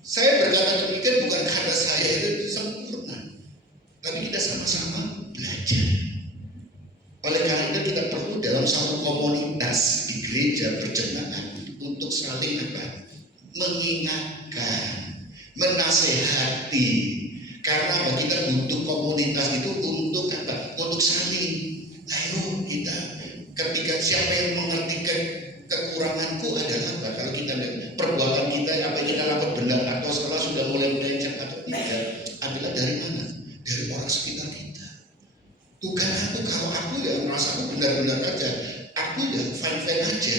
Saya berkata demikian bukan karena saya itu sempurna, tapi kita sama-sama belajar. Oleh karena itu kita perlu dalam satu komunitas di gereja berjemaat untuk saling mengingatkan, menasehati. Karena kita butuh komunitas itu untuk Untuk saling. Ayo kita, ketika siapa yang mengerti kekuranganku adalah kalau kita perbuatan kita apa yang kita lakukan benar atau setelah sudah mulai melenceng atau tidak adalah dari mana? Dari orang sekitar kita. Bukan aku, kalau aku ya merasa aku benar-benar aja, aku ya fine-fine aja.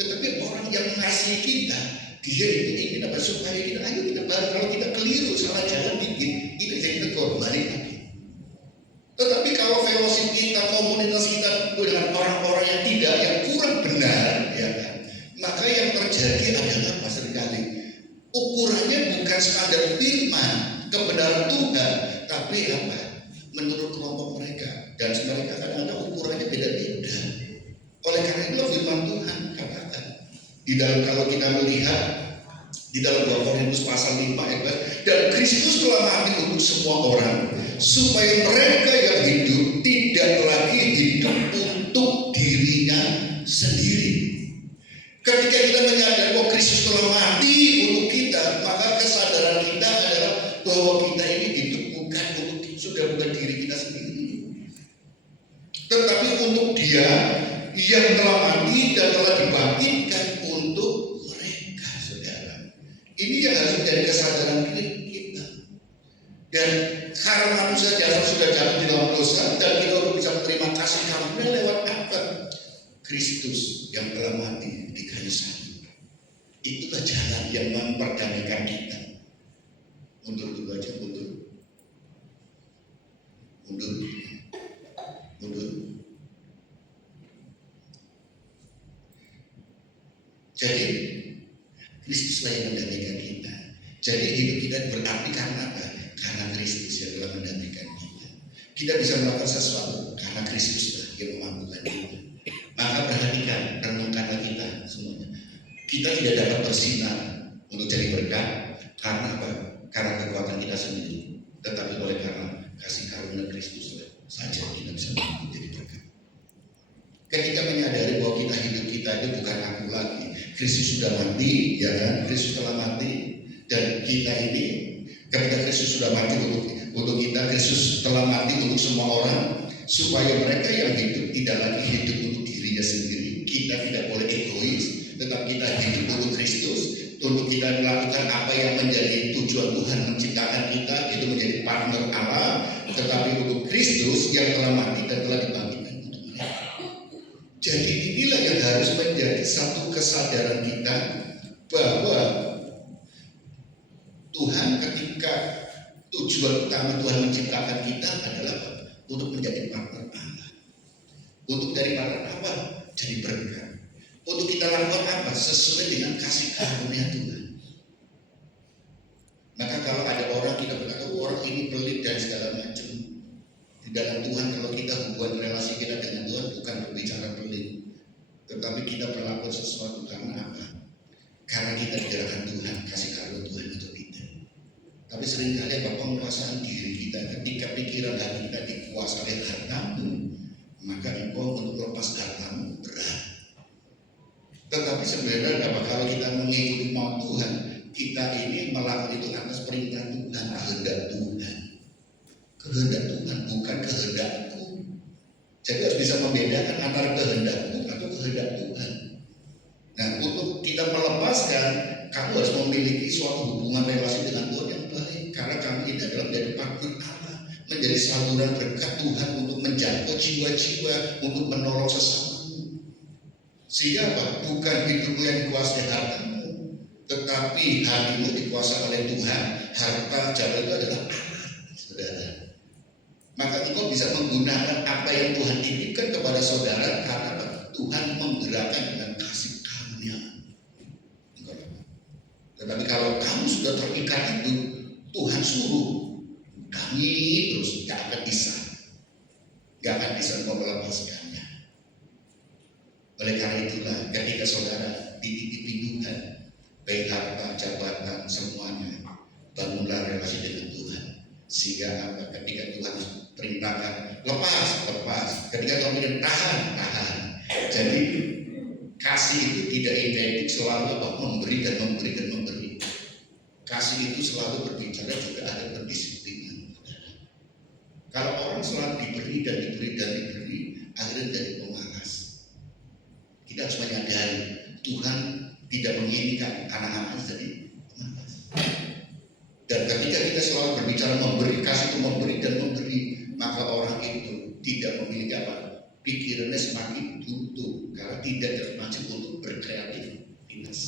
Tetapi orang yang mengasihi kita, dia itu ingin supaya kita, ayo kita balik. Kalau kita keliru, salah jalan dikit, kita jadi tegur, balik lagi. Tetapi kalau fellowship kita, komunitas kita dengan orang-orang yang kurang benar, ya kan, maka yang terjadi adalah seringkali ukurannya bukan standar firman kebenaran Tuhan, tapi menurut kelompok mereka, dan mereka kadang-kadang ukurannya beda-beda. Oleh karena itu firman Tuhan katakan di dalam, kalau kita melihat di dalam 2 Korintus pasal 5 ayat 11, dan Kristus telah mati untuk semua orang supaya mereka yang hidup tidak lagi hidup untuk dirinya sendiri. Ketika kita menyadari bahwa Kristus telah mati untuk kita, maka kesadaran kita adalah bahwa kita ini hidup bukan diri kita sendiri, tetapi untuk Dia yang telah mati dan telah dibangkitkan untuk mereka, saudara. Ini yang harus menjadi kesadaran kita. Dan karena manusia dasar sudah jatuh di dalam dosa, dan kita untuk bisa menerima kasih karunia lewat apa? Kristus yang telah mati di kayu salib. Itulah jalan yang memperdamaikan kita. Mundur dulu aja, mundur. Jadi Kristuslah yang mendamaikan kita. Jadi hidup kita berarti karena apa? Karena Kristus yang telah mendamaikan kita. Kita bisa melakukan sesuatu karena Kristuslah yang memampukan kita. Maka perhatikan, renungkanlah kita semuanya. Kita tidak dapat bersinar untuk jadi berkat karena apa? Karena kekuatan kita sendiri, tetapi oleh karena kasih karunia Kristus saja kita bisa menjadi berkat. Ketika menyadari bahwa hidup kita itu bukan aku lagi, Kristus sudah mati, ya kan? Kristus telah mati, dan kita ini ketika Kristus sudah mati untuk kita, Kristus telah mati untuk semua orang, supaya mereka yang hidup tidak lagi hidup untuk dirinya sendiri. Kita tidak boleh egois, tetapi kita hidup untuk Kristus, untuk kita melakukan apa yang menjadi tujuan Tuhan menciptakan kita, itu menjadi partner Allah, tetapi untuk Kristus yang telah mati dan telah dibangkitkan untuk mereka. Jadi inilah yang harus menjadi satu kesadaran kita, bahwa Tuhan ketika tujuan utama Tuhan menciptakan kita adalah untuk menjadi partner Allah. Untuk dari partner apa? Jadi berkat. Untuk kita lakukan apa? Sesuai dengan kasih karunia Tuhan. Maka kalau ada orang kita berkata orang ini pelit dan segala macam, di dalam Tuhan kalau kita hubungan relasi kita dengan Tuhan bukan berbicara pelit, tetapi kita melakukan sesuatu karena apa? Karena kita digerakkan Tuhan, kasih karunia Tuhan untuk kita. Tapi seringkali penguasaan diri kita, ketika pikiran hati kita dikuasai oleh hartamu, maka engkau untuk lepas hartamu berat. Tetapi sebenarnya kalau kita mengikuti mau Tuhan, kita ini melakukan itu atas perintah Tuhan, kehendak Tuhan. Kehendak Tuhan bukan kehendakku. Jadi harus bisa membedakan antara kehendakku atau kehendak Tuhan. Nah, untuk kita melepaskan, kamu harus memiliki suatu hubungan relasi dengan Tuhan yang baik, karena kamu ini adalah menjadi partner Allah, menjadi saluran berkat Tuhan untuk menjangkau jiwa-jiwa, untuk menolong sesamamu. Sehingga apa? Bukan hidupmu yang dikuasai hartamu, tetapi hatimu dikuasai oleh Tuhan. Harta jabatan itu adalah alat, saudara. Maka engkau bisa menggunakan apa yang Tuhan titipkan kepada saudara, karena apa? Tuhan menggerakkan dengan kasih karunia. Tetapi kalau kamu sudah terikat itu, Tuhan suruh kami terus, gak akan bisa engkau melepaskannya. Oleh karena itulah ketika saudara dititipi Tuhan, baik harta, jabatan, semuanya, Sehingga apa? Ketika Tuhan perintahkan lepas. Ketika Tuhan bilang tahan. Jadi kasih itu tidak identik selalu apa? Memberi. Kasih itu selalu berbicara juga ada pendisiplinan. Kalau orang selalu diberi, akhirnya jadi pemalas. Kita harus menyadari Tuhan tidak menginginkan anak-anak jadi pemalas. Dan ketika kita selalu berbicara memberi, kasih itu memberi, maka orang itu tidak memiliki apa? Pikirannya semakin tutup karena tidak terpacu untuk berkreativitas.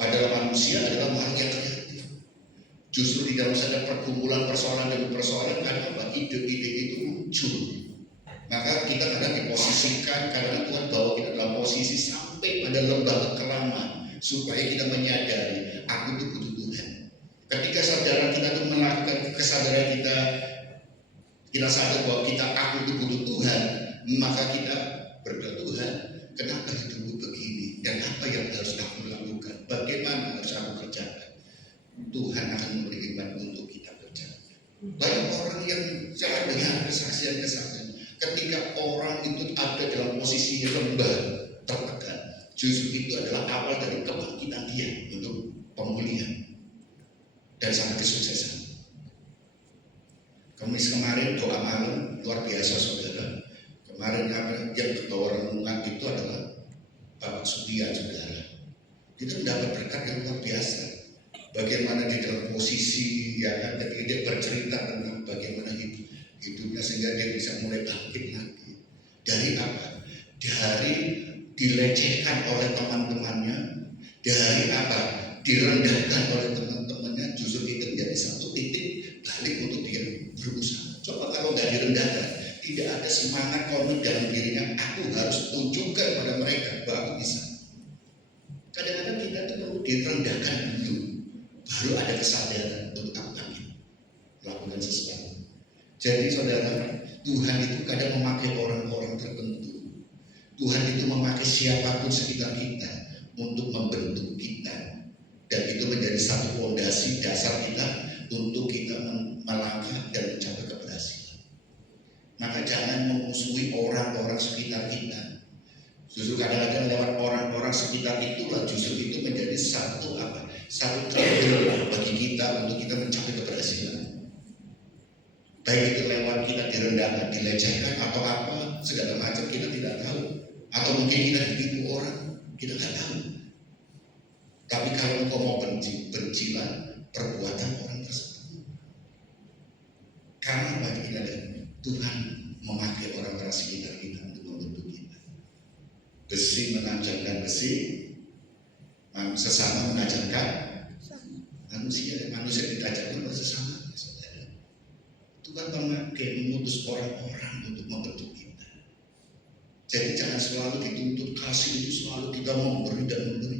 Padahal manusia adalah makhluk yang kreatif. Justru di dalam ada perkumpulan persoalan demi persoalan ada apa? Ide-ide itu muncul. Maka kita kadang diposisikan karena Tuhan bawa kita dalam posisi sampai pada lembah kekelaman supaya kita menyadari aku itu butuh Tuhan. Ketika kesadaran kita itu melakukan kesadaran kita sadar bahwa aku itu butuh Tuhan, maka kita berdoa, Tuhan, kenapa hidupku begini dan apa yang harus aku lakukan? Bagaimana harus aku kerjakan? Tuhan akan memberi hikmat untuk kita kerjakan. Banyak orang yang saya dengar kesaksian ketika orang itu ada dalam posisi lembah tertekan, justru itu adalah awal dari kebangkitan dia untuk pemulihan dan sampai kesuksesan. Kamis kemarin doa malam luar biasa saudara. Kemarin yang ketua renungan itu adalah Bapak Supian saudara. Kita mendapat berkat yang luar biasa. Bagaimana di dalam posisi ya kan ketika dia bercerita tentang bagaimana hidupnya sehingga dia bisa mulai bangkit lagi. Dari apa? Dari dilecehkan oleh teman-temannya, dari apa? Direndahkan oleh teman-temannya, justru itu menjadi satu titik balik untuk dia berusaha. Coba kalau nggak direndahkan, tidak ada semangat komit dalam dirinya. Aku harus tunjukkan pada mereka bahwa aku bisa. Kadang-kadang kita tuh perlu direndahkan dulu, baru ada kesadaran untuk aku melakukan sesuatu. Jadi saudara, Tuhan itu kadang memakai orang-orang tertentu. Tuhan itu memakai siapapun sekitar kita untuk membentuk kita. Dan itu menjadi satu fondasi dasar kita untuk kita melangkah dan mencapai keberhasilan. Maka jangan memusuhi orang-orang sekitar kita. Justru kadang-kadang lewat orang-orang sekitar itulah justru itu menjadi satu trigger bagi kita untuk kita mencapai keberhasilan. Baik itu lewat kita direndahkan, dilecehkan atau apa segala macam kita tidak tahu. Atau mungkin kita ditipu orang, kita nggak tahu. Tapi kalau engkau mau bencilah perbuatan orang tersebut. Karena bagi kita Tuhan memakai orang-orang sekitar kita untuk membentuk kita. Besi mengajarkan besi, sesama mengajarkan manusia ditajarkan oleh sesama. Tuhan memakai mengutus orang-orang untuk membentuk kita. Jadi jangan selalu dituntut kasih itu selalu kita memberi dan memberi.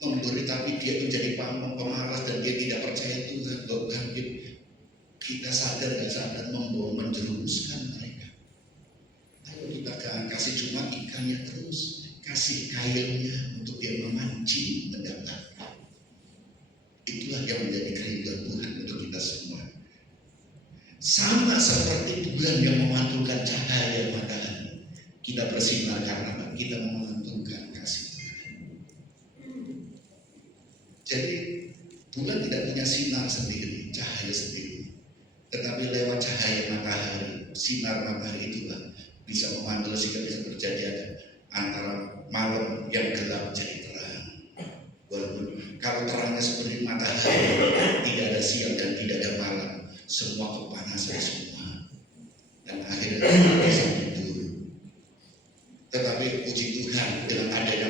Memberi tapi dia itu jadi pemalas dan dia tidak percaya Tuhan. Bahkan kita sadar dan sadar membawa menjerumuskan mereka. Ayo kita kasih cuma ikannya terus, kasih kailnya untuk dia memancing mendapatkan. Itulah yang menjadi kerinduan Tuhan untuk kita semua. Sama seperti bulan yang memantulkan cahaya matahari, kita bersinar karena kita memantulkan kasih. Jadi bulan tidak punya sinar sendiri, cahaya sendiri. Tetapi lewat cahaya matahari, sinar matahari itulah bisa memantul sehingga bisa terjadi antara malam yang gelap jadi terang. Walaupun kalau terangnya seperti matahari, tidak ada siang dan tidak ada malam, semua kepanasan semua. Dan akhirnya bisa tidur. Tetapi puji Tuhan dengan adanya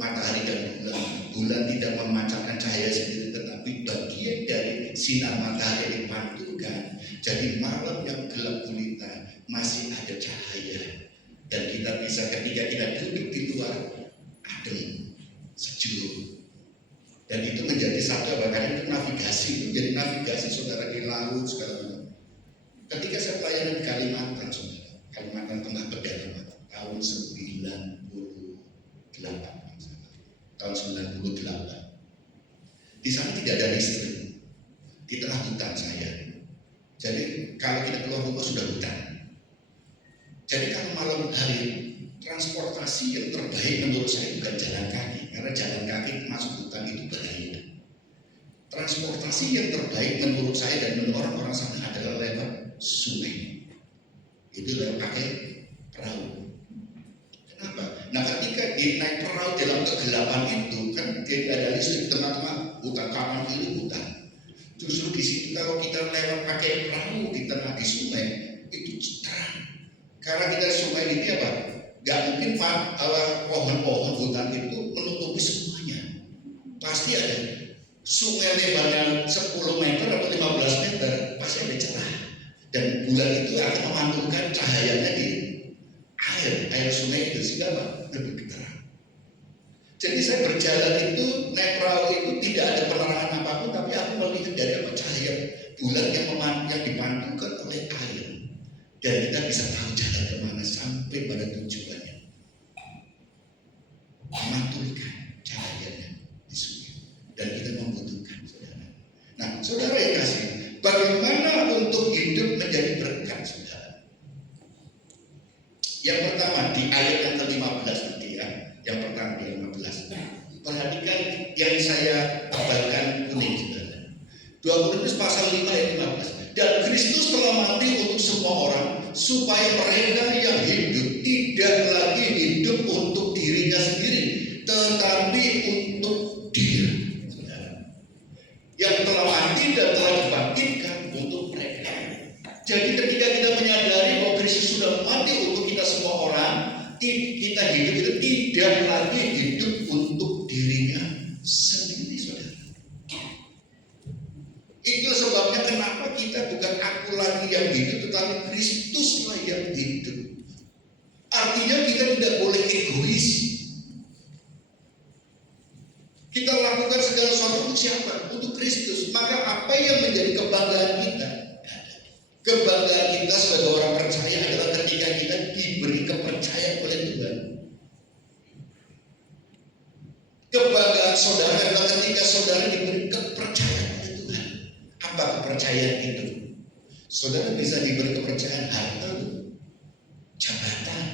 matahari dan bulan tidak memancarkan cahaya sendiri, tetapi bagian dari sinar matahari yang dipantulkan. Jadi malam yang gelap gulita masih ada cahaya, dan kita bisa ketika kita duduk di luar adem, sejuk, dan itu menjadi satu bahkan itu navigasi, menjadi navigasi saudara di laut segala macam. Ketika saya pelayanan di Kalimantan, saudara, Kalimantan Tengah Pedalaman tahun 98. Di sana tidak ada listrik, di tengah hutan saya. Jadi kalau kita keluar rumah sudah hutan. Jadi kalau malam hari transportasi yang terbaik menurut saya bukan jalan kaki, karena jalan kaki masuk hutan itu bahaya. Transportasi yang terbaik menurut saya dan menurut orang-orang sana adalah lewat sungai. Itu lewat pakai perahu. Kenapa? Nah ketika naik perahu dalam kegelapan itu kan tidak ada listrik, tengah-tengah hutan, kanan kiri hutan. Justru di situ kalau kita lewat pakai perahu di tengah di sungai itu terang. Karena kita sungai ini apa? Gak mungkin pohon-pohon hutan itu menutupi semuanya. Pasti ada sungai lebarnya 10 meter atau 15 meter pasti ada celah. Dan bulan itu akan memantulkan cahayanya di air sungai itu sehingga apa? Lebih terang. Jadi saya berjalan itu naik perahu itu tidak ada penerangan apapun, tapi aku melihat dari apa cahaya bulan yang dipantulkan oleh air, dan kita bisa tahu jalan kemana sampai pada tujuannya. Memantulkan cahayanya di sungai, dan kita membutuhkan saudara. Nah, saudara yang kasih, bagaimana untuk hidup menjadi berkat, saudara? Yang pertama di ayat yang ke-15 nanti ya. Yang pertama di 15. Perhatikan yang saya tebalkan kuning, saudara. 2 Korintus pasal 5 ayat 15. Dan Kristus telah mati untuk semua orang supaya mereka yang hidup tidak lagi hidup untuk dirinya sendiri, tetapi untuk Dia, saudara. Yang telah mati dan telah dibangkitkan untuk mereka. Jadi ketika kita menyadari bahwa Kristus sudah mati untuk kita semua orang, kita hidup itu tidak lagi hidup untuk dirinya sendiri, saudara. Itu sebabnya kenapa kita bukan aku lagi yang hidup, tetapi Kristuslah yang hidup. Artinya kita tidak boleh egois. Kita lakukan segala sesuatu untuk siapa? Untuk Kristus. Maka apa yang menjadi kebanggaan kita? Kebanggaan kita sebagai orang percaya adalah ketika kita diberi kepercayaan oleh Tuhan. Kebanggaan saudara adalah ketika saudara diberi kepercayaan oleh Tuhan. Apa kepercayaan itu? Saudara bisa diberi kepercayaan harta, jabatan.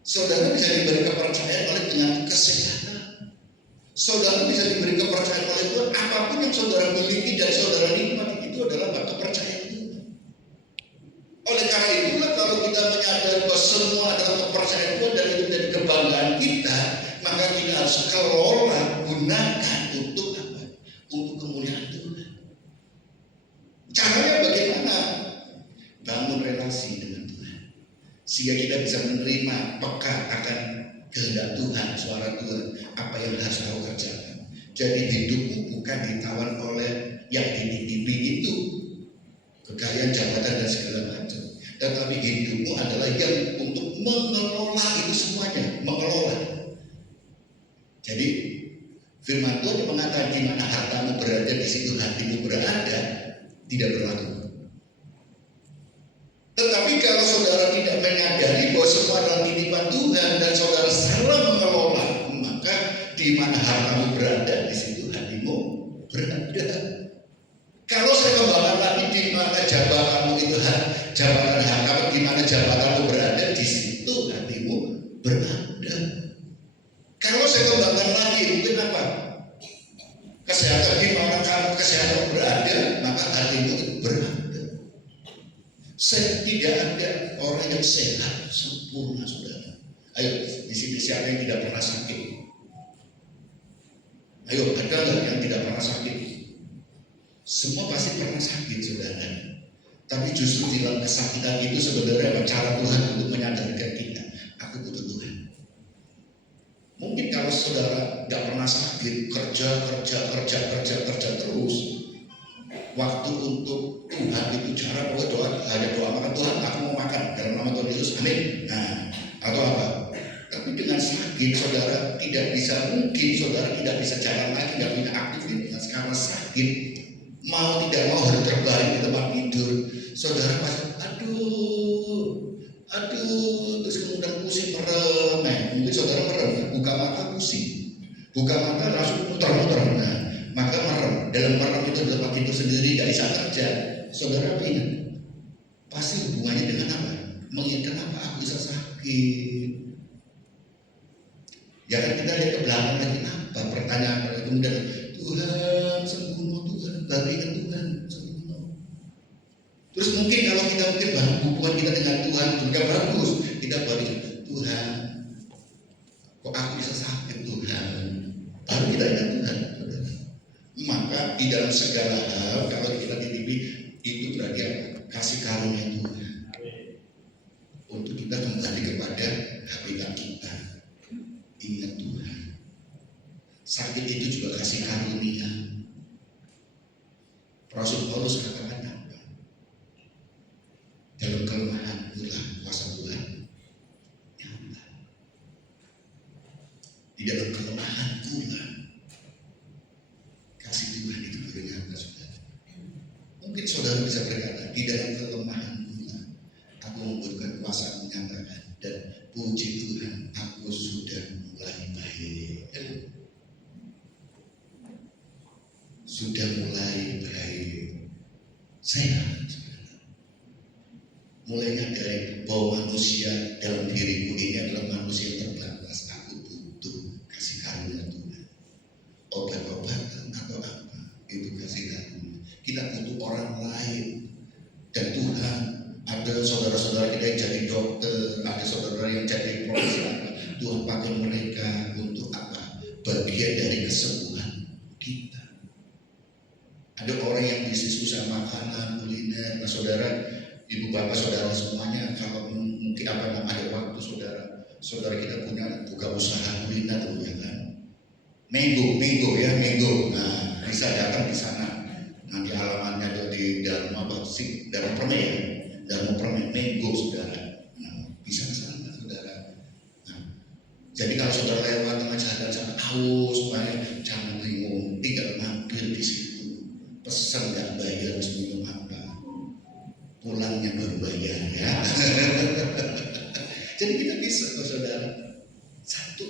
Saudara bisa diberi kepercayaan oleh dengan kesehatan. Saudara bisa diberi kepercayaan oleh Tuhan. Apapun yang saudara miliki dan saudara nikmati itu adalah kepercayaan Tuhan. Oleh karena itulah kalau kita menyadari bahwa semua adalah kepercayaan Tuhan dan itu menjadi kebanggaan kita, maka kita harus kelola, gunakan untuk apa? Untuk kemuliaan Tuhan. Caranya bagaimana? Bangun relasi dengan Tuhan, sehingga kita bisa menerima peka akan kehendak Tuhan, suara Tuhan, apa yang harus kau kerjakan. Jadi hidupmu bukan ditawan oleh yang dititipi itu, kekayaan, jabatan dan segala macam, tetapi hidupmu adalah yang untuk mengelola itu semuanya, mengelola. Jadi firman Tuhan yang mengatakan di mana hartamu berada, di situ hatimu berada, tidak berlaku. Tetapi kalau saudara tidak menyadari bahwa semua adalah titipan Tuhan dan saudara salah mengelola, maka di mana hartamu berada, di situ hatimu berada. Kalau saya kembangkan lagi di mana jabatanmu itu, jabatan hartamu, di mana jabatanmu berada, di situ hatimu berada. Kalau saya kembangkan lagi, mungkin apa? Kesehatan, di mana kamu kesehatan berada, maka hatimu berada. Tidak ada orang yang sehat sempurna, saudara. Ayo, di sini siapa yang tidak pernah sakit? Ayo, ada nggak yang tidak pernah sakit? Semua pasti pernah sakit, saudara. Tapi justru di dalam kesakitan itu sebenarnya cara Tuhan untuk menyadarkan kita, aku butuh Tuhan. Mungkin kalau saudara nggak pernah sakit, kerja terus, waktu untuk Tuhan itu cara doa, hanya doa makan, Tuhan aku mau makan dalam nama Tuhan Yesus, amin. Nah, atau apa? Tapi dengan sakit saudara tidak bisa, mungkin saudara tidak bisa jalan lagi, nggak punya aktivitas karena sakit, mau tidak mau harus terbaring di tempat tidur. Saudara pasti aduh, terus kemudian pusing, merem. Mungkin saudara merem, buka mata pusing, buka mata langsung muter-muter. Nah, maka merem. Dalam merem itu tempat tidur sendiri, nggak bisa kerja. Saudara ingat, pasti hubungannya dengan apa? Mengingat kenapa aku bisa sakit. Ya kan kita lihat ke belakang lagi, apa pertanyaan kemudian, Tuhan sembuhmu, Tuhan berikan Tuhan sembuhmu. Terus mungkin kalau kita hubungan kita dengan Tuhan juga bagus, kita balik, Tuhan kok aku bisa sakit Tuhan, baru kita ingat Tuhan. Maka di dalam segala hal kalau kita titipi itu berarti apa? Kasih karunia Tuhan untuk kita kembali kepada habitat kita. Ingat Tuhan. Sakit itu juga kasih karunia. Rasul Paulus katakan apa? Dalam kelemahan itulah kuasa Tuhan nyata. Di dalam kelemahan itulah kasih Tuhan itu bernyata, saudara. Mungkin saudara bisa berkata, di dalam kelemahan Tuhan aku membutuhkan kuasa menyatakan, dan puji Tuhan aku sudah mulai baik. Sudah mulai baik, sehat, saudara. Mulainya dari bahwa manusia dalam diriku ini adalah manusia terbatas. Aku butuh kasih karunia Tuhan. Obat-obatan atau apa, itu kasih karunia. Kita butuh orang lain. Dan Tuhan, ada saudara-saudara kita yang jadi dokter, ada saudara yang jadi profesor. Tuhan pakai mereka untuk apa? Bagian dari kesembuhan kita. Ada orang yang bisnis usaha makanan, kuliner. Nah saudara, ibu bapak saudara semuanya, kalau mungkin apa ada waktu saudara kita buka usaha kuliner dulu ya kan. Minggu ya. Nah bisa datang di sana. Nanti alamatnya ada di dalam apa sih? Dalam permen ya. Dalam permen Minggu saudara. Nah, bisa ke sana saudara. Nah, jadi kalau saudara lewat tengah jalan sana haus, jangan bingung, tinggal mampir di situ. Pesan nggak bayar harus minum apa, pulangnya baru bayar ya. Jadi kita bisa kok saudara. Satu,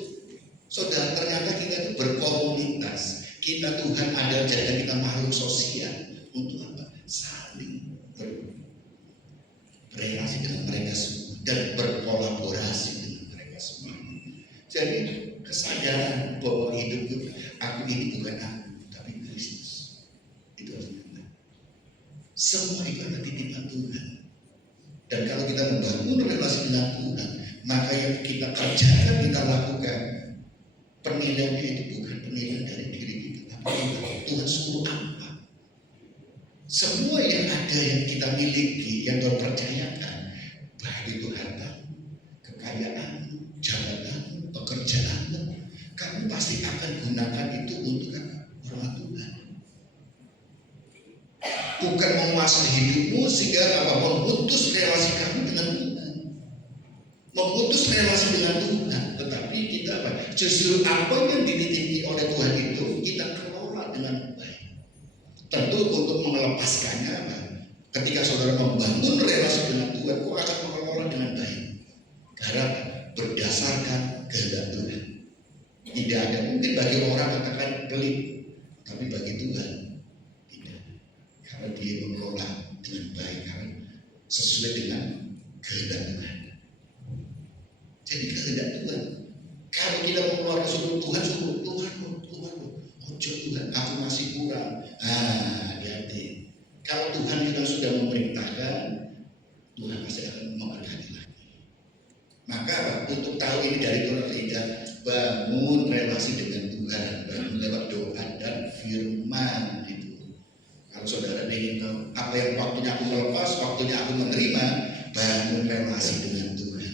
saudara ternyata kita itu berkomunitas. Kita Tuhan ada jadikan kita makhluk sosial untuk apa? Saling berrelasi dengan mereka semua dan berkolaborasi dengan mereka semua. Jadi kesadaran bahwa hidup itu aku ini bukan aku tapi Kristus. Itu artinya semua itu adalah titipan Tuhan. Dan kalau kita membangun relasi dengan Tuhan, maka yang kita kerjakan, kita lakukan, penilaiannya itu bukan penilaian dari diri kita, tapi Tuhan suruh apa. Semua yang ada yang kita miliki, yang Tuhan percayakan, baik itu harta, kekayaan, jabatan, pekerjaan, kamu pasti akan gunakan itu untuk hormat Tuhan. Bukan menguasai hidupmu sehingga apa, memutus relasi kamu dengan Tuhan, memutus relasi dengan Tuhan. Tetapi kita apa? Justru apa yang dititipi oleh Tuhan itu kita kelola dengan baik. Tentu untuk melepaskannya apa? Ketika saudara membangun relasi dengan Tuhan, kau akan mengelola dengan baik karena berdasarkan kehendak Tuhan. Tidak ada mungkin bagi orang katakan pelit, tapi bagi Tuhan karena dia mengelola dengan baik, karena sesuai dengan kehendak Tuhan. Jadi kehendak Tuhan. Kalau kita mengeluarkan suruh Tuhan, ojo Tuhan, aku masih kurang. Hati-hati. Kalau Tuhan kita sudah memerintahkan, Tuhan pasti akan memberkati lagi. Maka untuk tahu ini dari Tuhan tidak bangun relasi dengan Tuhan, bangun lewat doa dan firman itu. Kalau saudara ingin tahu apa yang waktunya aku melepas, waktunya aku menerima, bangun relasi dengan Tuhan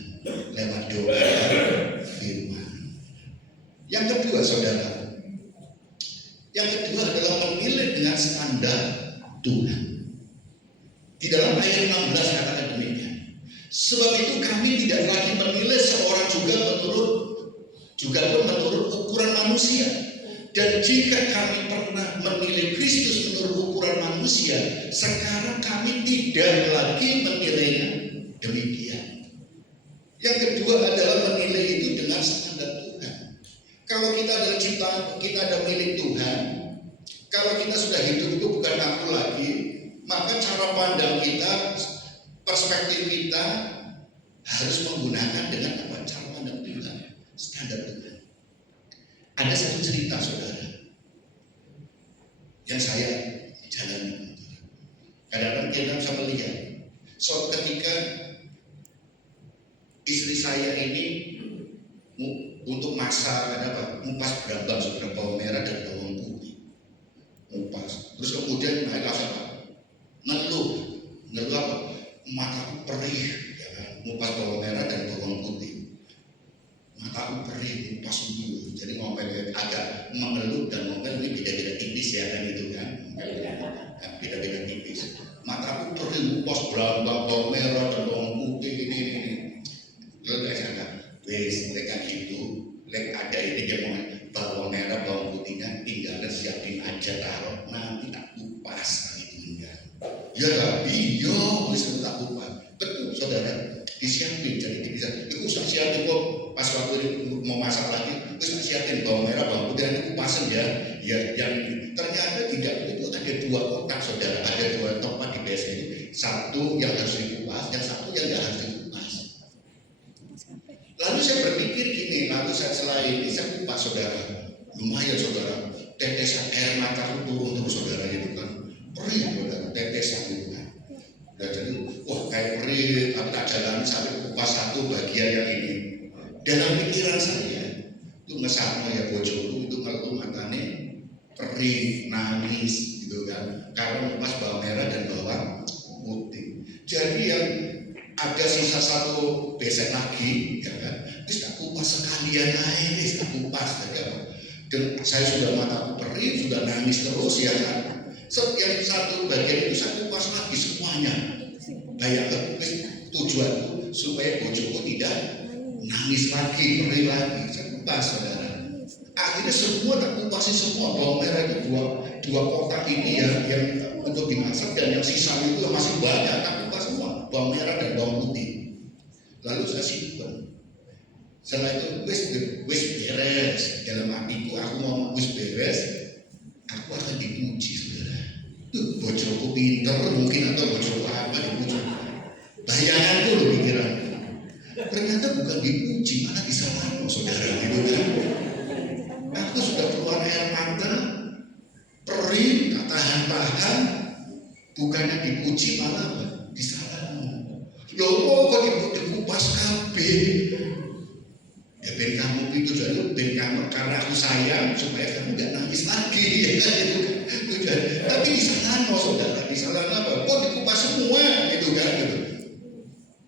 lewat doa dan firman. Yang kedua saudara, yang kedua adalah memilih dengan standar Tuhan. Di dalam ayat 16 katakan demikian. Sebab itu kami tidak lagi menilai seorang juga menurut ukuran manusia. Dan jika kami pernah menilai Kristus menurut ukuran manusia, sekarang kami tidak lagi menilainya demikian. Yang kedua adalah menilai itu dengan standar Tuhan. Kalau kita adalah ciptaan, kita ada milik Tuhan. Kalau kita sudah hidup itu bukan aku lagi, Maka cara pandang kita, perspektif kita harus menggunakan dengan apa? Cara pandang Tuhan, standar Tuhan. Ada satu cerita saudara yang saya jalani. Kadang-kadang kita bisa melihat, ketika istri saya ini untuk masak apa? Ngupas berambang, saudara, bawang merah dan bawang putih. Ngupas. Terus kemudian naik apa? Ngeluh apa? Mataku perih, ya kan? Ngupas bawang merah dan bawang putih. Mataku perih, ngupas dulu. Jadi ngomel agak mengeluh dan ngomel ini beda-beda tipis ya kan itu kan? Beda-beda tipis. Mataku perih, ngupas berambang, bawang merah dan bawang putih ini. Lalu saya kata, wes mereka gitu, ada ini dia mau bawang merah, bawang putihnya tinggal siapin aja taruh, nanti tak kupas gitu kan. Ya, iya, bisa tak kupas. Betul, saudara, disiapin jadi bisa. Itu saya siapin kok pas waktu mau masak lagi, terus saya siapin bawang merah, bawang putih, itu kupasin ya. Ya, yang ternyata tidak itu ada dua kotak, saudara, ada dua tempat di BSD. Satu yang harus dikupas, yang satu yang tidak harus dikupas. Lalu saya berpikir gini, lalu saya selain ini saya kupas, saudara, lumayan saudara, tetesan air mata turun terus saudara gitu kan. Perih saudara, tetesan gitu kan. Dan jadi, wah kayak perih, tapi tak jalan sampai kupas satu bagian yang ini. Dalam pikiran saya, itu ngesarno ya bojoku itu kalau matanya perih, nangis gitu kan. Karena kupas bawang merah dan bawang putih. Jadi yang ada sisa satu besek lagi, ya kan? Terus tak kupas sekalian aja, tak kupas saja. Dan saya sudah mataku perih, sudah nangis terus ya kan. Setiap satu bagian itu saya kupas lagi semuanya. Bayangkan tujuanku supaya bojoku tidak nangis lagi, perih lagi. Saya kupas, saudara. Akhirnya semua tak kupasin semua bawang merah itu dua kotak ini ya yang untuk dimasak dan yang sisa itu masih banyak tak kupas semua bawang merah dan bawang putih. Lalu saya simpan. Setelah itu wis beres dalam hatiku, aku mau wis beres, aku akan dipuji, saudara. Tuh bojoku pinter mungkin atau bojoku apa dipuji. Bayanganku loh pikiran. Ternyata bukan dipuji, malah disalahkan, saudara, gitu kan. Aku sudah keluar air mata, perih, tak tahan-tahan, bukannya dipuji malah disalahkan. Loh kok dikupas kabeh? Ya ben kamu itu jadi ben kamu karena aku sayang supaya kamu gak nangis lagi ya kan itu kan. Tapi disalahkan saudara, disalahkan apa? Kok dikupas semua gitu kan gitu.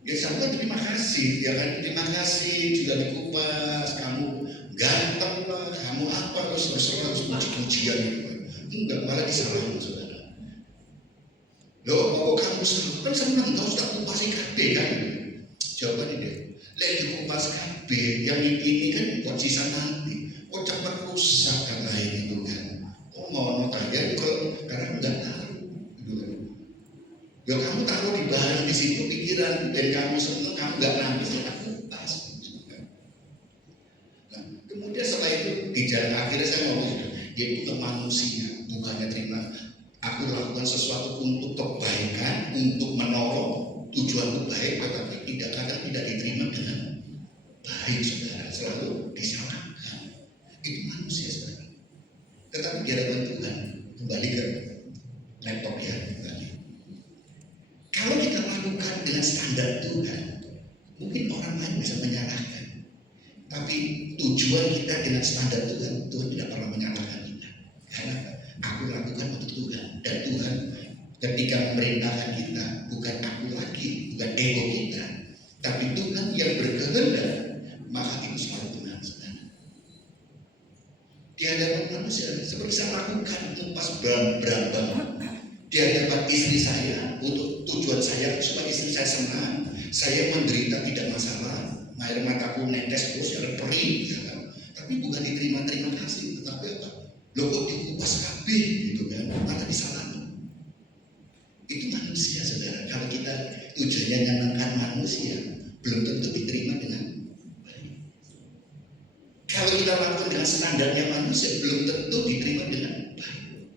Ya sama terima kasih, ya kan terima kasih sudah dikupas, kamu ganteng lah, kamu apa terus puji-pujian gitu kan. Enggak, malah disalahkan saudara. Loh, kok kamu kan senang kau sudah kupasi kabeh kan? Jawabannya dia, lek dikupas kabeh, yang ini kan buat sisa nanti. Kok cepat rusak kan lain itu kan? Kok mau notanya kalau karena enggak tahu, gitu kan? Ya kamu taruh di barang di situ pikiran dan kamu senang kamu enggak nangis ya kupas. Nah, kemudian setelah itu di jalan akhirnya saya ngomong, ya itu manusia bukannya terima. Aku lakukan sesuatu untuk kebaikan, untuk menolong, tujuanku baik, tetapi kadang tidak diterima dengan baik, saudara. Selalu disalahkan. Itu manusia, saudara. Tetapi di hadapan Tuhan, kembali ke laptop ya, kembali. Kalau kita lakukan dengan standar Tuhan, mungkin orang lain bisa menyalahkan. Tapi tujuan kita dengan standar Tuhan, Tuhan tidak pernah menyalahkan kita. Karena aku lakukan untuk Tuhan, dan Tuhan ketika memerintahkan kita bukan aku lagi, bukan ego kita, tapi Tuhan yang berkehendak, maka itu selalu benar, saudara. Di hadapan manusia seperti saya lakukan pas berambang di hadapan istri saya untuk tujuan saya supaya istri saya senang, saya menderita tidak masalah, air mataku netes terus ya perih, ya kan? Tapi bukan diterima terima kasih, tetapi apa? Loh kok dikupas kabeh gitu kan, malah disalahkan. Itu manusia, saudara. Kalau kita tujuannya nyenangkan manusia, belum tentu diterima dengan baik. Kalau kita lakukan dengan standarnya manusia, belum tentu diterima dengan baik.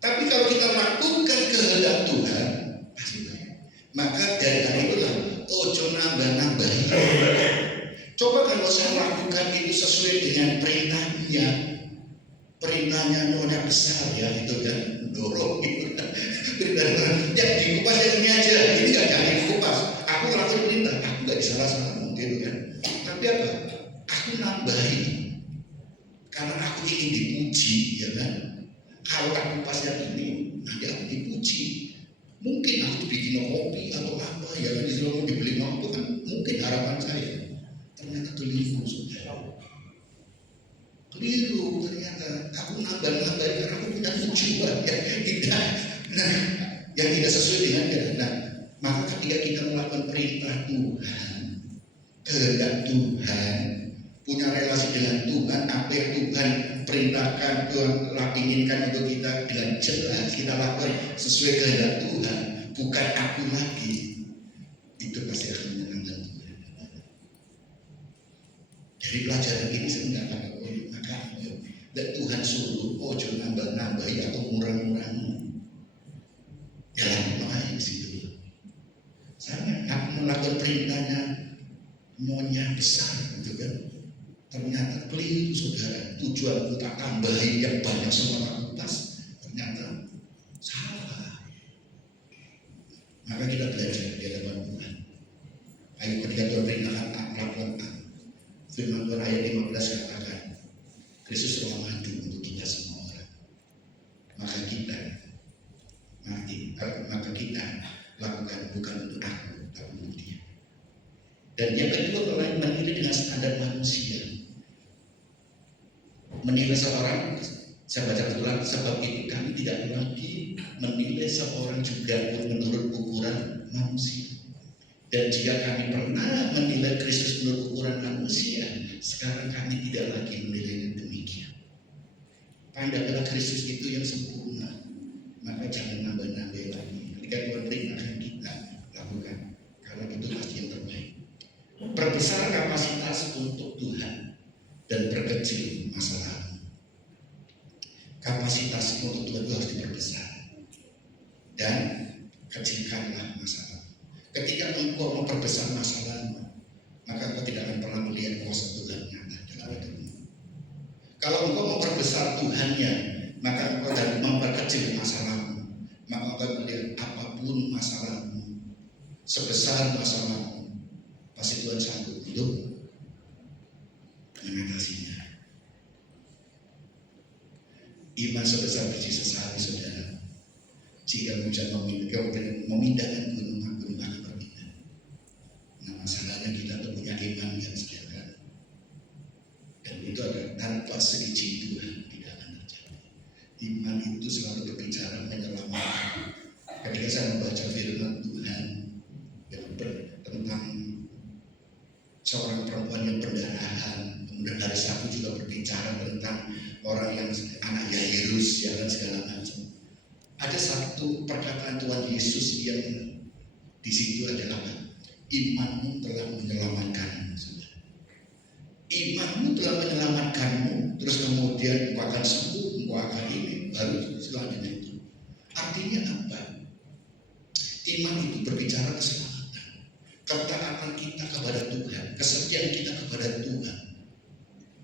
Tapi kalau kita lakukan kehendak Tuhan, pasti baik. Maka dari hal itulah, ojo nambah-nambahi. Coba kalau saya lakukan itu sesuai dengan perintahnya, Nyonya besar ya, itu kan dorong gitu. Ya dikupas yang ini aja, ini nggak jangan dikupas. Aku lakukan perintah, aku nggak disalah-salah gitu kan. Tapi apa? Aku nambahin karena aku ingin dipuji, ya kan. Kalau aku kupas yang ini, nanti aku dipuji. Mungkin aku bikin kopi atau apa, ya kan, disuruh dibeli itu kan mungkin harapan saya. Ternyata keliru, saudara. Keliru ternyata. Aku nambah-nambah karena aku punya tujuan yang tidak, yang tidak sesuai dengan kehendak. Maka ketika kita melakukan perintah Tuhan, kehendak Tuhan, punya relasi dengan Tuhan, apa yang Tuhan perintahkan, Tuhan inginkan untuk kita dengan jelas kita lakukan sesuai kehendak Tuhan, bukan aku lagi, itu pasti akan menyenangkan Tuhan. Dari pelajaran ini saya tidak akan dan Tuhan suruh ojo nambah-nambahi atau murah-murahi. Jalan lain situ. Saya aku melakukan perintahnya Nyonya besar gitu kan. Ternyata keliru, saudara. Tujuanku tak tambahin yang banyak semua tak kupas. Ternyata salah. Maka kita belajar di hadapan Tuhan. Ayo ketika Tuhan perintahkan melakukan firman Tuhan ayat 15 katakan, Kristus telah mati untuk kita semua orang. Maka kita lakukan bukan untuk aku, tapi untuk Dia. Dan yang kedua, orang menilai dengan standar manusia. Menilai seorang, saya baca ulang, sebab itu kami tidak lagi menilai seorang juga menurut ukuran manusia. Dan jika kami pernah menilai Kristus menurut ukuran manusia, sekarang kami tidak lagi menilainya demikian. Pandanglah Kristus itu yang sempurna, maka jangan nambah-nambah lagi. Ketika Tuhan perintahkan kita lakukan, karena itu pasti yang terbaik. Perbesar kapasitas untuk Tuhan dan perkecil masalah. Kapasitas untuk Tuhan itu harus diperbesar dan kecilkanlah masalah. Ketika engkau memperbesar masalahmu, maka engkau tidak akan pernah melihat kuasa Tuhan nyata dalam hidupmu. Kalau engkau memperbesar Tuhannya, maka engkau akan memperkecil masalahmu. Maka engkau melihat apapun masalahmu, sebesar masalahmu, pasti Tuhan sanggup untuk mengatasinya. Iman sebesar biji sesari, saudara. Jika hujan memindahkan gunung akan berpindah. Nah, masalahnya kita punya iman yang saudara. Dan itu adalah tanpa seizin Tuhan tidak akan terjadi. Iman itu selalu berbicara menyelamatkan. Ketika saya membaca firman Tuhan yang tentang seorang perempuan yang perdarahan, kemudian hari Sabtu juga berbicara tentang orang yang anak Yairus, ya kan, segala macam. Ada satu perkataan Tuhan Yesus yang di situ adalah imanmu telah menyelamatkanmu. Imanmu telah menyelamatkanmu, terus kemudian engkau akan sembuh, engkau akan ini, baru selanjutnya itu. Artinya apa? Iman itu berbicara keselamatan, ketaatan kita kepada Tuhan, kesetiaan kita kepada Tuhan.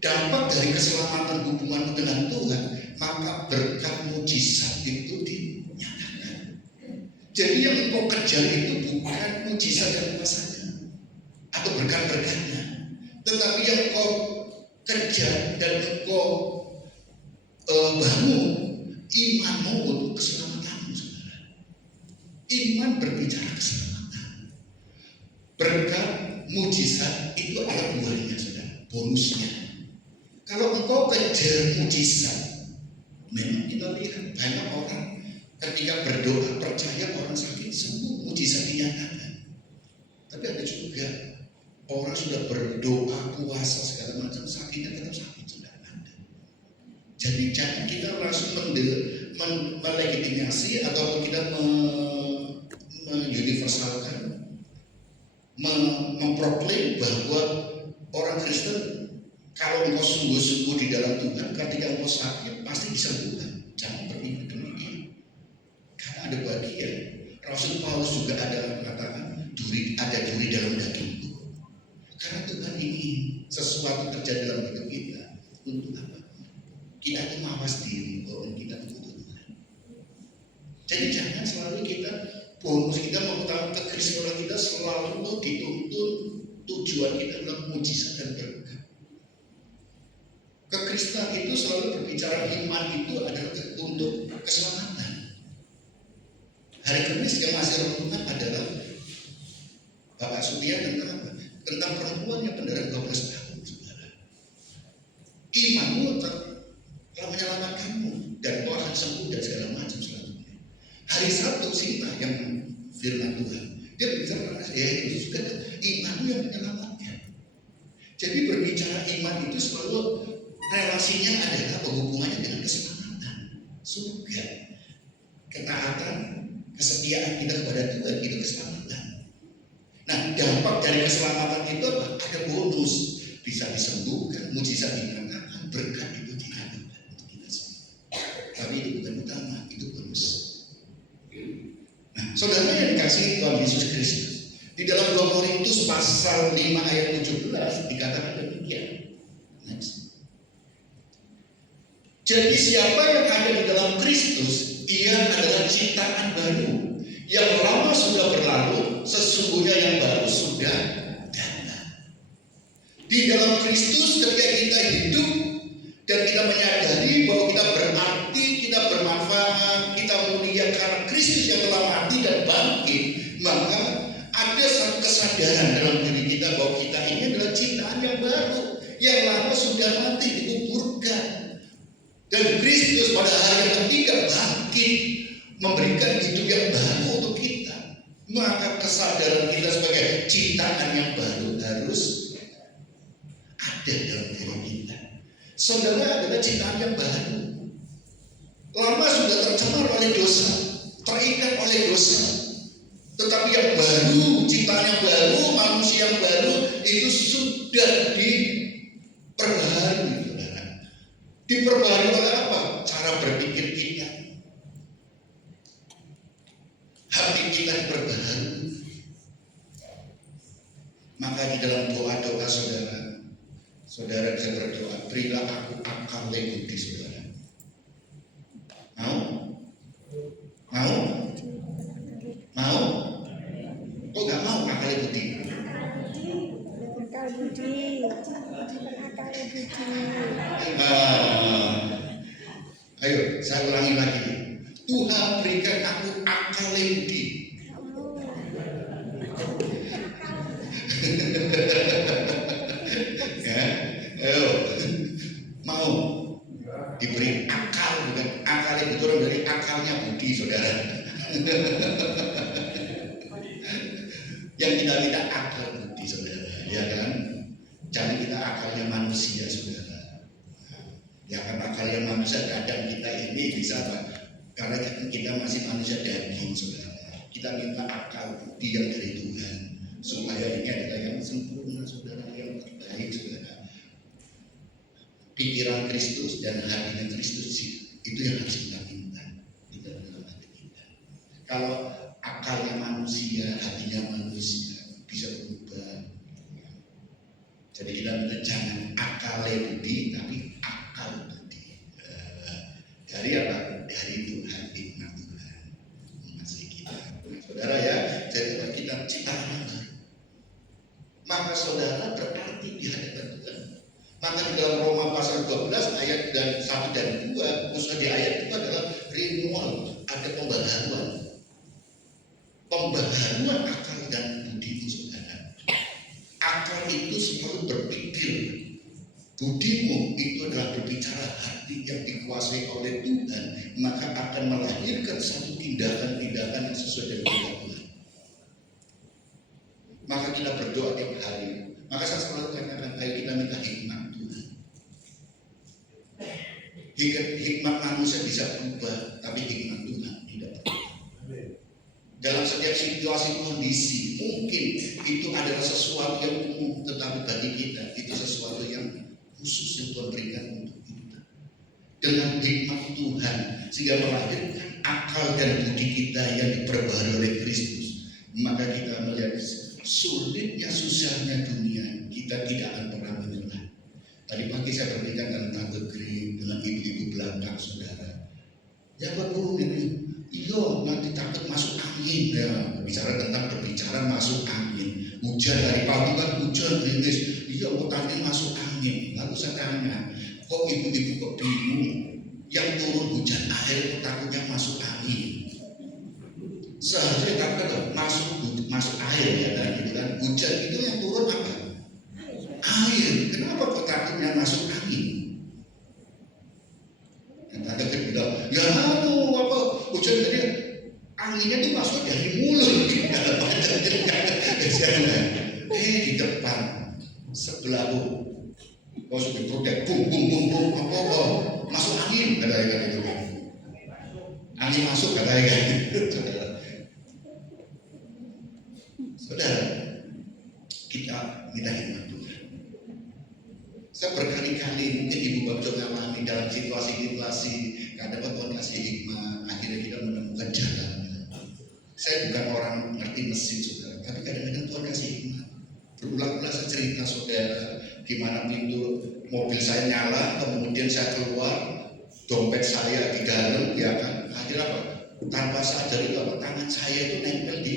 Dampak dari keselamatan hubunganmu dengan Tuhan, maka berkat mujizat itu dinyatakan. Jadi yang engkau kejar itu bukan mujizat dan kuasanya atau berkat-berkatnya, tetapi yang engkau kejar dan engkau bangun imanmu untuk keselamatanmu, saudara. Iman berbicara keselamatan. Berkat mujizat itu adalah buahnya, saudara, bonusnya. Kalau engkau kejar mujizat, memang kita lihat banyak orang ketika berdoa percaya orang sakit sembuh, mujizat dinyatakan. Tapi ada juga orang sudah berdoa puasa segala macam, sakitnya tetap sakit, sudah ada. Jadi jangan kita langsung melegitimasi atau kita menguniversalkan, memproklaim bahwa orang Kristen kalau engkau sungguh-sungguh di dalam Tuhan, ketika engkau sakit pasti disembuhkan. Jangan berpikir demikian. ada bagian. Rasul Paulus juga ada mengatakan ada duri dalam dagingku. Karena Tuhan ingin sesuatu terjadi dalam hidup kita. Untuk apa? Kita itu mawas diri bahwa kita butuh Tuhan. Jadi jangan selalu kita bonus kita mengetahui kekristenan kita selalu dituntun tujuan kita adalah mujizat dan berkat. Kekristenan itu selalu berbicara iman itu adalah untuk keselamatan. Hari Kamis yang masih renungan adalah Bapak Supian tentang apa? Tentang perempuan yang pendarahan 12 tahun, saudara. Imanmu telah menyelamatkanmu dan kau akan sembuh dan segala macam selanjutnya. Hari Sabtu Sinta yang firman Tuhan, dia berbicara Yesus juga imanmu yang menyelamatkan. Jadi berbicara iman itu selalu relasinya adalah hubungannya dengan keselamatan, surga, ketaatan, kesetiaan kita kepada Tuhan itu keselamatan. Nah, dampak dari keselamatan itu apa? Ada bonus, bisa disembuhkan, mujizat dinyatakan, berkat itu diadakan untuk kita semua. Tapi itu bukan utama, itu bonus. Nah, saudara yang dikasihi Tuhan Yesus Kristus, di dalam 2 Korintus pasal 5 ayat 17 dikatakan demikian. Next. Jadi siapa yang ada di dalam Kristus, ia adalah ciptaan baru. Yang lama sudah berlalu, sesungguhnya yang baru sudah datang. Di dalam Kristus ketika kita hidup dan kita menyadari bahwa kita berarti, kita bermanfaat, kita mulia karena Kristus yang telah mati dan bangkit, maka ada satu kesadaran dalam diri kita bahwa kita ini adalah ciptaan yang baru. Yang lama sudah mati, dikuburkan. Dan Kristus pada hari yang ketiga bangkit, memberikan hidup yang baru untuk kita. Maka kesadaran kita sebagai ciptaan yang baru harus ada dalam diri kita. Saudara adalah ciptaan yang baru. Lama sudah tercemar oleh dosa, terikat oleh dosa. Tetapi yang baru, ciptaan yang baru, manusia yang baru itu sudah diperbaharui. Diperbaharui oleh apa? Cara berpikir kita. Hati kita diperbaharui. Maka di dalam doa-doa saudara bisa berdoa, berilah aku akal budi, saudara. Mau? Mau? Mau? Kok gak mau akal budi? Akal budi. Ayo, saya ulangi lagi. Tuhan berikan aku akal budi. Ya, ayo, mau diberi akal, bukan akal itu turun dari akalnya budi, saudara. Yang kita minta akal budi, saudara, ya kan? Jangan kita akalnya manusia, saudara. Ya kan akalnya manusia kadang kita ini bisa apa? Karena kita masih manusia daging, saudara. Kita minta akal budi yang dari Tuhan supaya ini adalah yang sempurna, saudara, yang terbaik, saudara. Pikiran Kristus dan hatinya Kristus itu yang harus kita minta di dalam hati kita. Kalau akalnya manusia, hatinya manusia bisa berubah. Jadi kita minta jangan akal budi, tapi akal budi. Dari apa? Dari Tuhan, hikmat Tuhan mengasihi kita. Saudara ya, jadi kita ciptaan baru. Maka saudara berarti di hadapan Tuhan. Maka di dalam Roma pasal 12 ayat 1 dan 2, khususnya di ayat 2 adalah renewal, ada pembaharuan. Pembaharuan akal dan budi itu, saudara. Akal itu selalu berpikir, budimu itu adalah berbicara hati yang dikuasai oleh Tuhan, maka akan melahirkan satu tindakan-tindakan yang sesuai dengan kehendak Tuhan. Maka kita berdoa tiap hari. Maka saya selalu katakan, ayo kita minta hikmat Tuhan. Hikmat manusia bisa berubah, tapi hikmat Tuhan tidak berubah. Dalam setiap situasi kondisi, mungkin itu adalah sesuatu yang umum, tetapi bagi kita itu sesuatu yang khusus yang Tuhan berikan untuk kita. dengan hikmat Tuhan sehingga melahirkan akal dan budi kita yang diperbarui oleh Kristus, maka kita melihat sulitnya susahnya dunia, kita tidak akan pernah menyerah. Tadi pagi saya berbincang dengan Tante Gri, dengan ibu-ibu belakang saudara. Ya betul ini, iya nanti takut masuk angin ya. Berbicara masuk angin. Hujan dari pagi kan hujan gerimis. Iya kok nanti masuk angin. Lalu saya tanya, kok ibu-ibu kok bingung? Yang turun hujan air kok takutnya masuk angin. Seharusnya takut masuk air ya kan, gitu kan. Hujan itu yang turun apa? Air. Kenapa kok takutnya masuk angin? Ada bilang, ya apa hujan tadi anginnya itu masuk dari mulut di depan sebelahku, sudah protek, bung, apa masuk angin katanya itu, angin masuk katanya saudara, kita minta hikmat Tuhan. Saya berkali-kali mungkin Ibu Bapak mengalami dalam situasi-situasi kadang Tuhan kasih hikmat, akhirnya kita menemukan jalan. Saya bukan orang ngerti mesin saudara, tapi kadang-kadang Tuhan kasih hikmat. Berulang-ulang saya cerita saudara, gimana pintu mobil saya nyala, kemudian saya keluar, dompet saya di dalam, ya kan? Akhirnya apa? Tanpa sadar itu apa? Tangan saya itu nempel di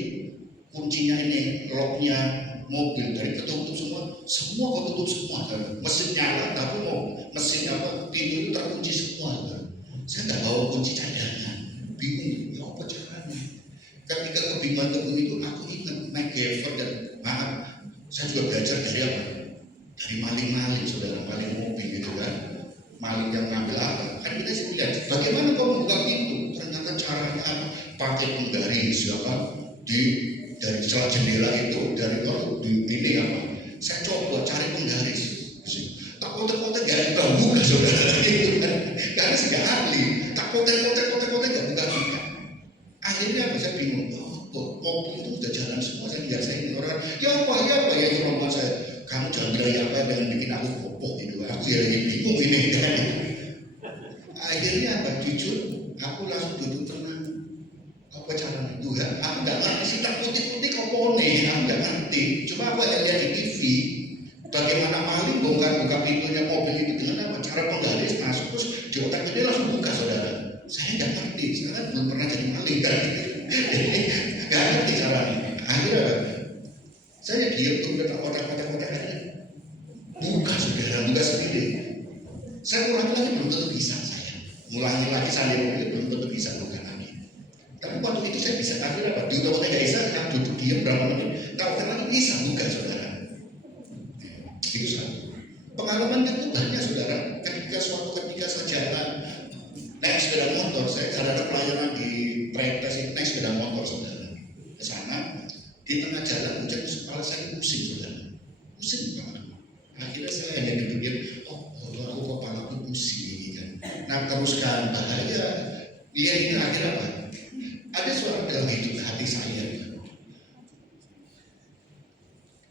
kuncinya ini, locknya mobil dari ketutup semua ketutup semua kan. Mesin nyala tapi mesin pintu itu terkunci semua kan. Saya nggak bawa kunci cadangan, bingung ya apa caranya. Ketika kebingungan itu aku ingat MacGyver dan maaf, saya juga belajar dari apa? Dari maling-maling saudara, maling mobil gitu kan. Maling yang ngambil apa? Kan kita sih lihat bagaimana kau membuka pintu. Ternyata caranya apa? Pakai penggaris apa? Dari celah jendela itu dari ini apa? Saya coba cari penggaris. Tak kotek-kotek gak buka saudara itu kan. Karena saya gak ahli. Tak kotek-kotek gak buka. Akhirnya apa? Saya bingung. Mobil itu udah jalan semua. Saya biasain orang. Ya apa ya itu rombongan saya. Kamu jangan bilang ya apa dengan bikin aku kopok gitu. Aku ya lagi bingung ini kan. Akhirnya apa? Jujur, aku langsung duduk tenang. Apa caranya Tuhan? Aku nggak ngerti sih tak putih-putih kopone, aku nggak ngerti. Cuma aku lihat di TV, bagaimana maling buka pintunya mobil itu dengan apa? Cara penggaris masuk terus di otak dia langsung buka saudara. Saya nggak ngerti, saya kan belum pernah jadi maling kan. Nggak ngerti caranya. Akhirnya saya diam tuh udah kotak-kotak aja. Buka saudara, buka sendiri. Saya ulangi lagi belum tentu bisa saya. Ngulangi lagi saya belum tentu bisa bukan. Tapi waktu itu saya bisa akhirnya apa? Di udah gak bisa, aku duduk diam berapa menit. Tahu lagi bisa bukan saudara. Itu satu. Pengalaman itu banyak saudara. Ketika saya jalan naik sepeda motor, saya ada pelayanan di Trepes naik sepeda motor saudara. Ke sana di tengah jalan hujan kepala saya pusing saudara. Pusing kepala. Akhirnya saya hanya berpikir, aku kepalaku pusing kan. Nah teruskan bahaya. Dia ini akhirnya apa? Ada suara dalam hidup hati saya.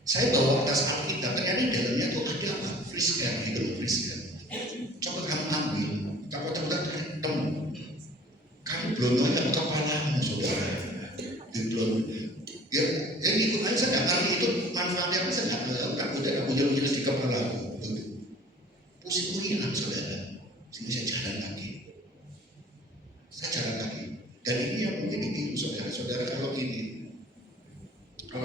Saya bawa atas Alkitab, ternyata di dalamnya tuh ada apa? Friskan, gitu friskan. Coba kamu ambil, takut-takut kentem. Kamu belum nanya ke kepalamu, saudara. Belum. Ya ikut aja saya nggak ngerti itu manfaatnya apa saya nggak tahu. Aku jelas di kepalaku. Pusingku hilang, saudara. Sehingga saya jalan lagi. Dan ini yang mungkin ditiru saudara-saudara kalau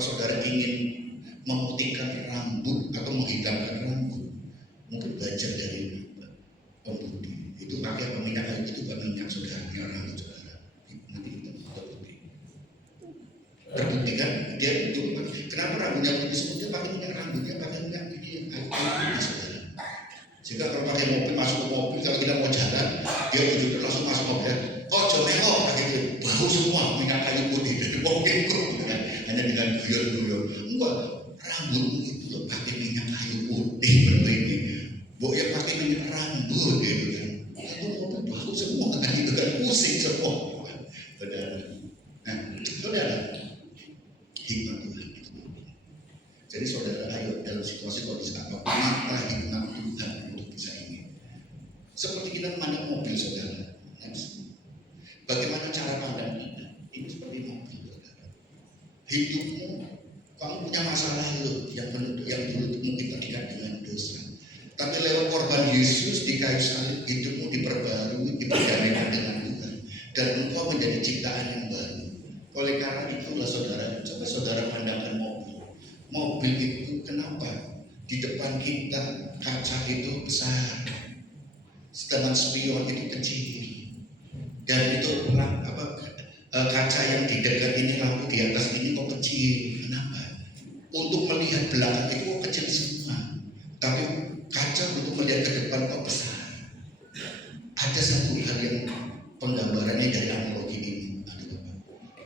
saudara ingin memutihkan rambut atau menghidangkan rambut, mungkin belajar dari pemutih. Itu pakai minyak kayu itu bukan minyak saudara, minyak rambut saudara. Nanti itu putih. Terbukti kan dia itu kenapa rambutnya putih seperti pakai minyak rambutnya pakai minyak ini kayu putih saudara. Sehingga kalau pakai mobil masuk ke mobil kalau kita mau jalan dia duduk langsung masuk mobil. Jomengok gitu, bau semua minyak kayu putih dari mobilku hanya dengan guyon-guyon. Enggak, rambutmu itu loh pakai minyak kayu putih ini. Ya pakai minyak rambut gitu kan. Lalu mobil bau semua kan itu kan pusing semua. Saudara. Nah, saudara, hikmat Tuhan itu. Jadi saudara ayo dalam situasi kondisi apapun minta hikmat Tuhan untuk bisa ini. Seperti kita memandang mobil saudara. Bagaimana cara pandang kita? Ini seperti mobil saudara. Hidupmu, kamu punya masalah loh yang dulu mungkin terikat dengan dosa. Tapi lewat korban Yesus di kayu salib, hidupmu diperbarui, diperdamaikan dengan Tuhan, dan engkau menjadi ciptaan yang baru. Oleh karena itulah saudara, coba saudara pandangkan mobil. Mobil itu kenapa di depan kita kaca itu besar, sedangkan spion itu kecil, dan itu kaca yang di dekat ini, lampu di atas ini kok kecil. Kenapa? Untuk melihat belakang itu kok kecil semua, tapi kaca untuk melihat ke depan kok besar. Ada satu hal yang penggambarannya dari analogi ini.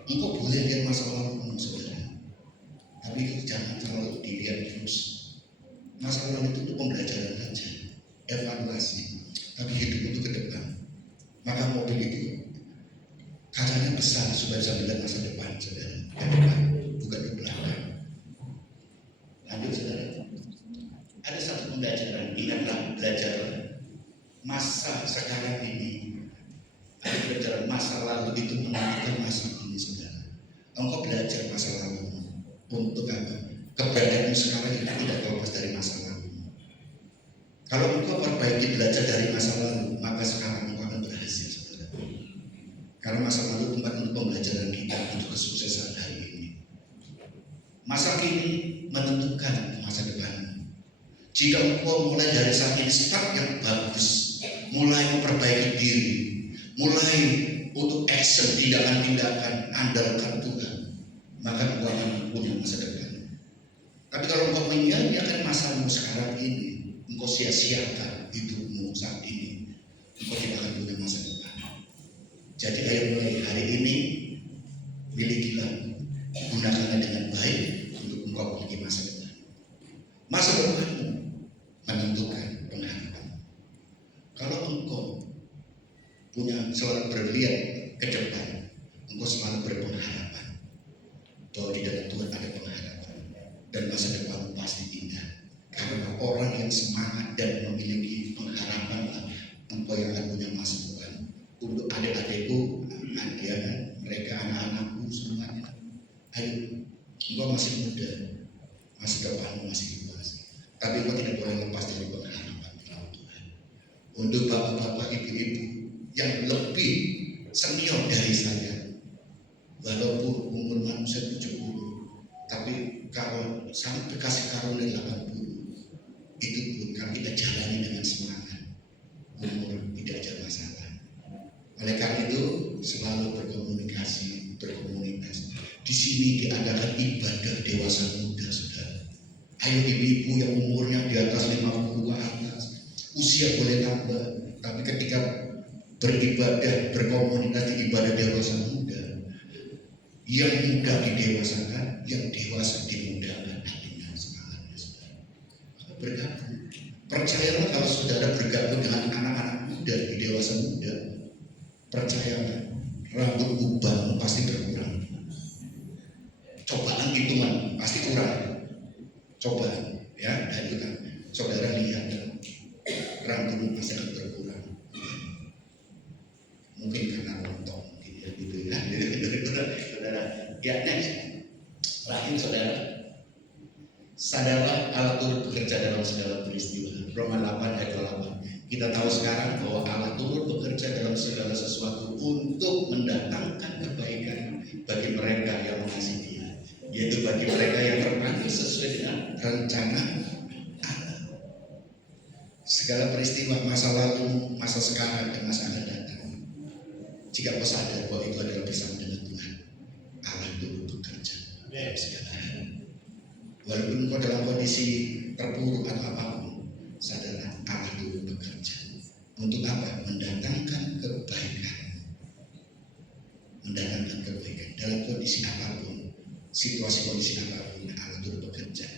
Engkau boleh lihat masa lalu saudara, tapi jangan terlalu dilihat terus. Masa lalu itu untuk pembelajaran saja, evaluasi. Tapi hidup itu ke depan. Maka mobil itu kacanya besar supaya bisa melihat masa depan saudara, ke depan, bukan ke belakang. Lanjut saudara. Ada satu pembelajaran, ingatlah belajar masa sekarang ini. Ada belajar masa lalu itu menentukan masa ini saudara. Engkau belajar masa lalu untuk apa? Keberadaanmu sekarang itu tidak terlepas dari masa lalu. Kalau engkau perbaiki belajar dari masa lalu, maka sekarang engkau akan berhasil saudara. Karena masa lalu tempat untuk pembelajaran kita untuk kesuksesan hari ini. Masa kini menentukan masa depan. Jika engkau mulai dari saat ini start yang bagus, mulai memperbaiki diri, mulai untuk action, tindakan-tindakan, andalkan Tuhan, maka engkau akan punya masa depan. Tapi kalau engkau menyanyiakan masamu sekarang ini, engkau sia-siakan hidupmu saat ini, engkau tidak akan punya masa depan. Jadi ayo mulai hari ini, milikilah, gunakanlah dengan baik untuk engkau memiliki masa depan. Masa depanmu menentukan pengharapan. Kalau engkau selalu berlihat ke depan, engkau selalu berpengharapan bahwa di dalam Tuhan ada pengharapan dan masa depan pasti indah. Karena orang yang semangat dan memiliki pengharapan, engkau yang akan punya masa depan. Untuk adik-adikku, mereka anak-anakku semuanya, ayo, engkau masih muda, masa depanmu masih luas. Tapi engkau tidak boleh lepas dari pengharapan dalam Tuhan. Untuk bapak-bapak, ibu-ibu yang lebih senior dari saya, walaupun umur manusia 70, tapi kalau sampai kasih karunia 80, itu pun kalau kita jalani dengan semangat, umur tidak ada masalah. Oleh karena itu selalu berkomunikasi, berkomunitas. Di sini diadakan ibadah dewasa muda saudara. Ayo ibu-ibu yang umurnya di atas 50 ke atas, usia boleh tambah, tapi ketika beribadah, berkomunitas di ibadah dewasa muda, yang muda didewasakan, yang dewasa dimudahkan hatinya, semangatnya saudara. Bergabung. Percayalah kalau saudara bergabung dengan anak-anak muda di dewasa muda, percayalah rambut ubanmu pasti berkurang. Cobaan hitungan pasti kurang. Cobaan, ya, dan kan saudara lihat rambutmu pasti akan berkurang. Mungkin karena rontok, mungkin ya gitu ya. Saudara, ya next. Terakhir saudara, sadarlah Allah turut bekerja dalam segala peristiwa. Roma 8 ayat 8. Kita tahu sekarang bahwa Allah turut bekerja dalam segala sesuatu untuk mendatangkan kebaikan bagi mereka yang mengasihi Dia, yaitu bagi mereka yang terpanggil sesuai dengan rencana Allah. Segala peristiwa masa lalu, masa sekarang, dan masa akan datang, jika kau sadar bahwa itu adalah bersama dengan Tuhan, Allah turut bekerja dalam segala hal. Walaupun kau dalam kondisi terpuruk atau apapun, sadarlah Allah turut bekerja. Untuk apa? Mendatangkan kebaikan. Mendatangkan kebaikan dalam kondisi apapun, situasi kondisi apapun, Allah turut bekerja.